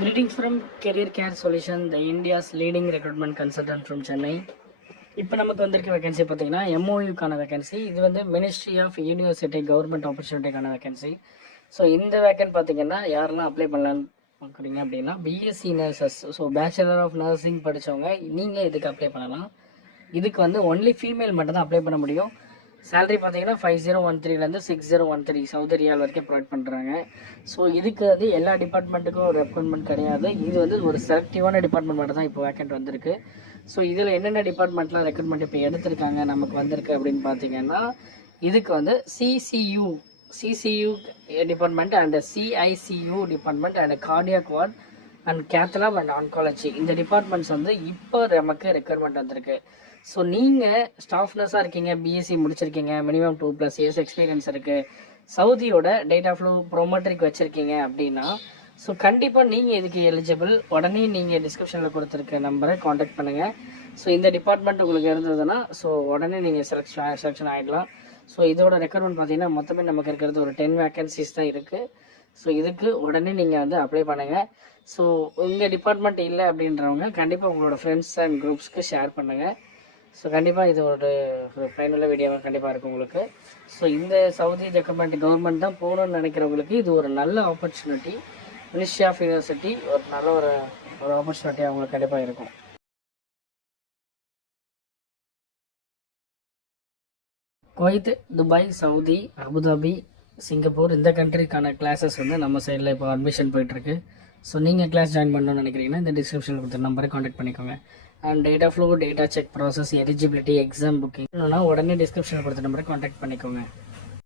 Greetings from Career Care Solution, the India's leading recruitment consultant from Chennai. இப்போ நமக்கு வந்திருக்க vacancy பார்த்தீங்கன்னா எம்ஓயூக்கான vacancy. இது வந்து மினிஸ்ட்ரி ஆஃப் யூனிவர்சிட்டி கவர்மெண்ட் ஆப்பர்ச்சுனிட்டிக்கான வேகன்சி. ஸோ இந்த வேக்கன்ட் பார்த்தீங்கன்னா யாரெல்லாம் அப்ளை பண்ணலான்னு பார்க்குறீங்க அப்படின்னா BSc nurses, so bachelor of nursing படித்தவங்க நீங்கள் இதுக்கு அப்ளை பண்ணலாம். இதுக்கு வந்து ஒன்லி ஃபீமேல் மட்டும் தான் அப்ளை பண்ண முடியும். சேலரி பார்த்தீங்கன்னா 5013 6013 சவுதி ரியால் வரைக்கும் ப்ரொவைட் பண்ணுறாங்க. ஸோ இதுக்கு வந்து எல்லா டிபார்ட்மெண்ட்டுக்கும் ஒரு ரெக்ரூட்மெண்ட் கிடையாது. இது வந்து ஒரு செலக்டிவான டிபார்ட்மெண்ட் மட்டும் தான் இப்போ வேக்கன்ட் வந்திருக்கு. ஸோ இதில் என்னென்ன டிபார்ட்மெண்ட்லாம் ரெக்ரூட்மெண்ட் இப்போ எடுத்திருக்காங்க நமக்கு வந்திருக்கு அப்படின்னு பார்த்தீங்கன்னா இதுக்கு வந்து CCU department and CICU department and cardiac ward and cath lab and oncology, இந்த டிபார்ட்மெண்ட்ஸ் வந்து இப்போ நமக்கு ரெக்ரூட்மெண்ட் வந்திருக்கு. ஸோ நீங்கள் ஸ்டாஃப் நர்ஸாக இருக்கீங்க, பிஎஸ்சி முடிச்சிருக்கீங்க, மினிமம் 2+ இயர்ஸ் எக்ஸ்பீரியன்ஸ் இருக்குது, சவுதியோட டேட்டா ஃப்ளோ ப்ரோமோட்ரிக் வச்சுருக்கீங்க அப்படின்னா ஸோ கண்டிப்பாக நீங்கள் இதுக்கு எலிஜிபிள். உடனே நீங்கள் டிஸ்கிரிப்ஷனில் கொடுத்துருக்க நம்பரை காண்டாக்ட் பண்ணுங்கள். ஸோ இந்த டிபார்ட்மெண்ட் உங்களுக்கு இருந்ததுன்னா ஸோ உடனே நீங்கள் செலெக்ஷன் ஆகிடலாம். ஸோ இதோட ரெக்ரூட்மெண்ட் பார்த்தீங்கன்னா மொத்தமே நமக்கு இருக்கிறது ஒரு 10 வேக்கன்சிஸ் தான் இருக்குது. ஸோ இதுக்கு உடனே நீங்கள் வந்து அப்ளை பண்ணுங்கள். ஸோ உங்கள் டிபார்ட்மெண்ட் இல்லை அப்படின்றவங்க கண்டிப்பாக உங்களோட ஃப்ரெண்ட்ஸ் அண்ட் குரூப்ஸ்க்கு ஷேர் பண்ணுங்கள். ஸோ கண்டிப்பாக இது ஒரு பயனுள்ள வீடியோவாக கண்டிப்பாக இருக்கும் உங்களுக்கு. ஸோ இந்த சவுதி கவர்மெண்ட் தான் போகணுன்னு நினைக்கிறவங்களுக்கு இது ஒரு நல்ல ஆப்பர்ச்சுனிட்டி. மினிஸ்ட்ரி ஆஃப் யூனிவர்சிட்டி ஒரு நல்ல ஒரு ஆப்பர்ச்சுனிட்டி அவங்களுக்கு கண்டிப்பாக இருக்கும். Kuwait, Dubai, Saudi, Abu Dhabi, Singapore இந்த கண்ட்ரிக்கான கிளாஸஸ் வந்து நம்ம சைடில் இப்போ அட்மிஷன் போயிட்டுருக்கு. ஸோ நீங்கள் கிளாஸ் ஜாயின் பண்ணணும்னு நினைக்கிறீங்கன்னா இந்த டிஸ்கிரிப்ஷனில் கொடுத்த நம்பரை காண்டாக்ட் பண்ணிக்கோங்க. And data flow, data check process, eligibility, exam booking உடனே டிஸ்கிரிப்ஷனில் கொடுத்த நம்பரை காண்டாக்ட் பண்ணிக்கோங்க.